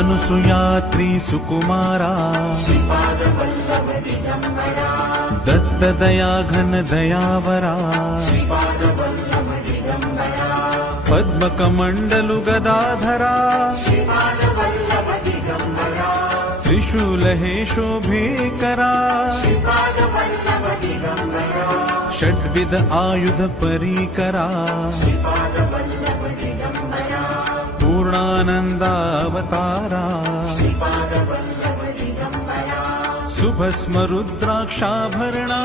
अनुसुयात्री सुकुमारा दत्त दया घन दयावरा पद्मकमण्डलु गदाधरा त्रिशूल हे शोभेकरा षड्विध आयुध परीकरा पूर्णानन्दावतारा सुभस्म रुद्राक्षाभरणा